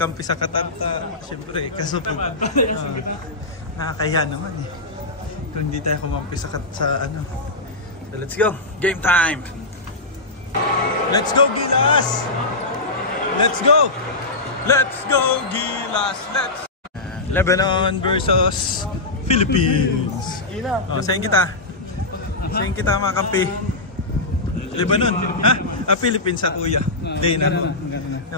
nagkampi sa Katanta. Siyempre, kasupog. Nakakahiya naman eh. Kung hindi tayo kumampi sa ano. So let's go! Game time! Let's go, Gilas! Let's go! Let's go, Gilas! Let's... Lebanon versus Philippines. Sayin kita. Sayin kita mga kampi. Lebanon. Ha? Philippines sa kuya. Hindi na ako.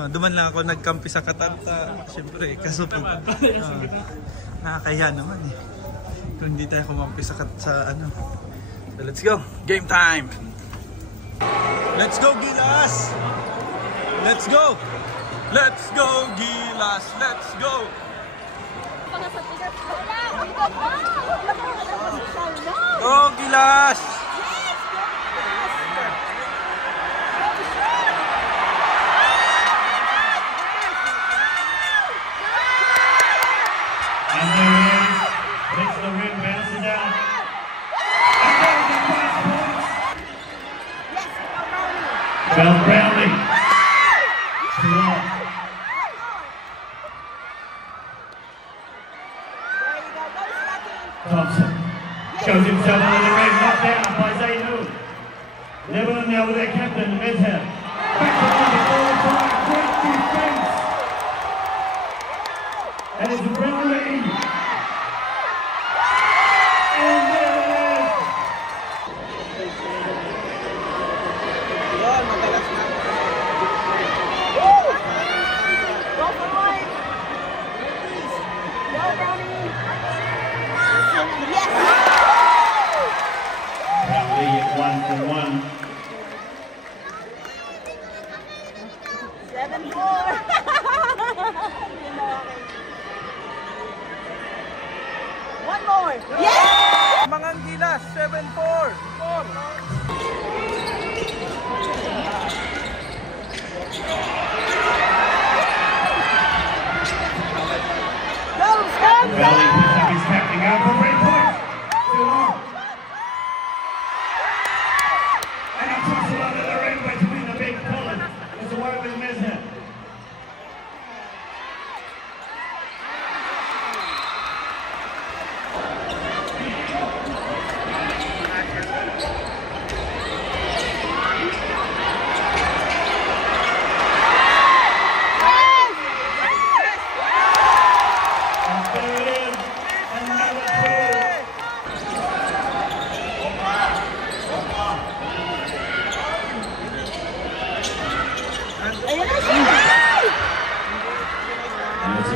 Duman lang ako nagkampi sa Katanta. Siyempre, kasupog. Nakakahiya naman eh. Kung hindi tayo kumampi sa ano. So let's go. Game time. Let's go, Gilas! Let's go! Let's go, Gilas! Let's go! Go, Gilas! And there it is. Hits the rim, bounces down. And there's the first points. Bell Brownlee. Slow. Thompson shows himself under the rim, knocked down by Zainu. Lebanon now with their captain, Mezhab. Back to number 4, great defense. And it's Brownlee. And there it is. Brownlee at 1-for-1. 7-4. One more. Yeah! Mga Gilas, 7-4. Brownlee picks up his captain out for 3 points. Too long. And a tussle under the rim between the big column. It's away with Mezhab.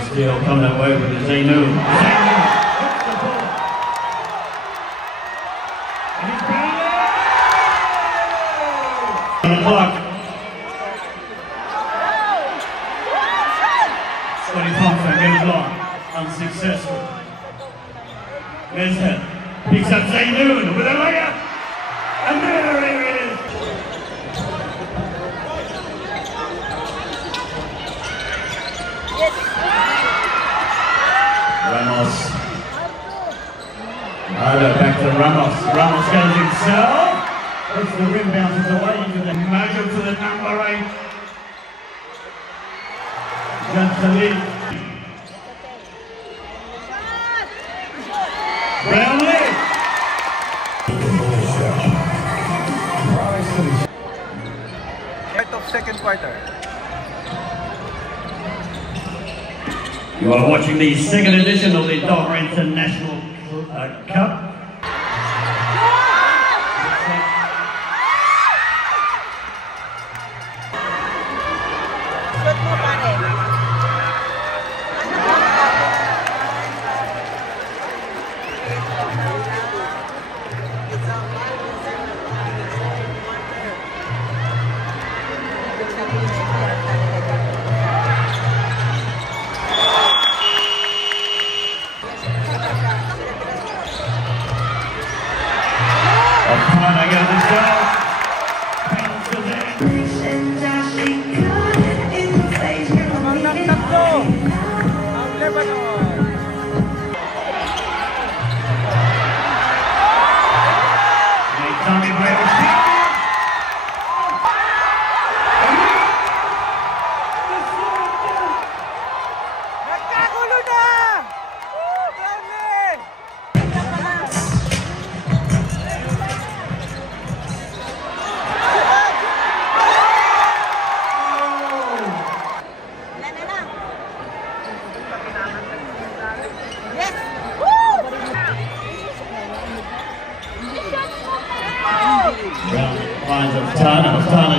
Steele coming away with the Zainu. Zainu hits the ball. And he's Brownlee! On the clock. Scotty Thompson goes long. Unsuccessful. Mezhab picks up Zainu with a layup. And there it is. Ramos. Back to Ramos. Ramos goes himself. Puts the rim bounces away into the mojo to the number 8. Jantali. Brownlee. Part of second quarter. You are watching the second edition of the Doha International Cup.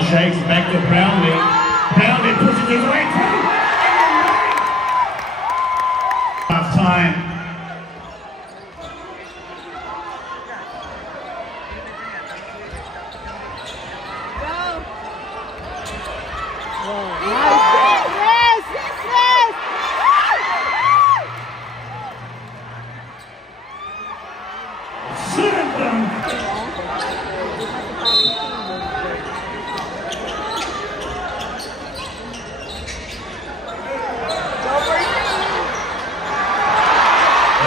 shakes back to Brownlee. Brownlee pushes his way through. Half time. Yes! Yes! Yes!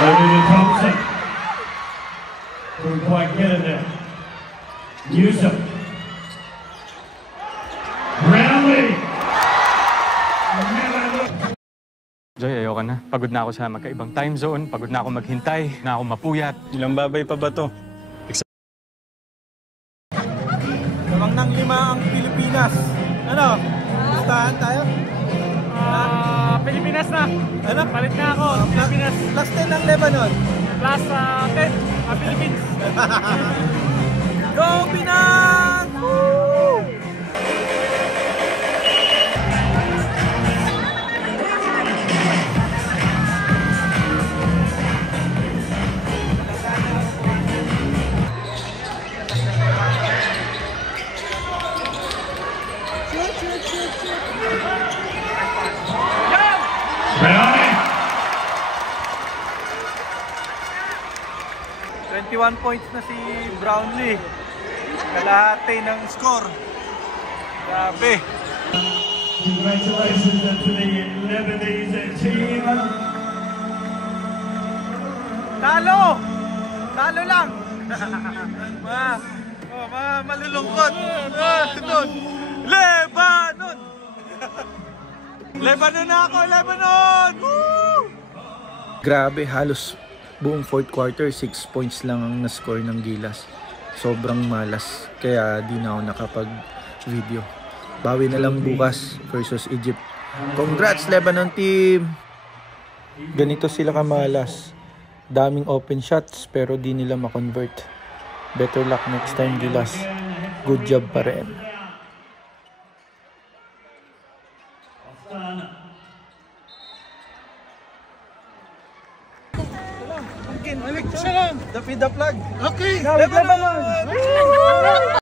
Olivia Thompson. Couldn't quite get it there. Newsom. Brownlee. Joy, ayoko na. Pagod na ako sa magkaibang time zone. Pagod na ako maghintay. Na ako mapuyat. Ilang babay pa ba to? Lamang ng 5 ang Pilipinas. Ano? Listahan tayo? Pilipinas na. Ano? Palit na ako. Pilipinas. Last 10 ng Lebanon. Plus 10. Philippines. Go Pinas! Woo! Brownlee. 21 points na si Brownlee. Kalahati ng score. Grabe. Congratulations to the Lebanese team. Talo! Talo lang! Malulungkot. Doon. Lebanon! Lebanon na ako! Lebanon! Woo! Grabe, halos buong fourth quarter, 6 points lang ang na-score ng Gilas. Sobrang malas, kaya di na ako nakapag-video. Bawi na lang bukas versus Egypt. Congrats Lebanon team! Ganito sila kamalas. Daming open shots pero di nila ma-convert. Better luck next time Gilas. Good job pa rin. The feed the flag. Okay. Lebanon!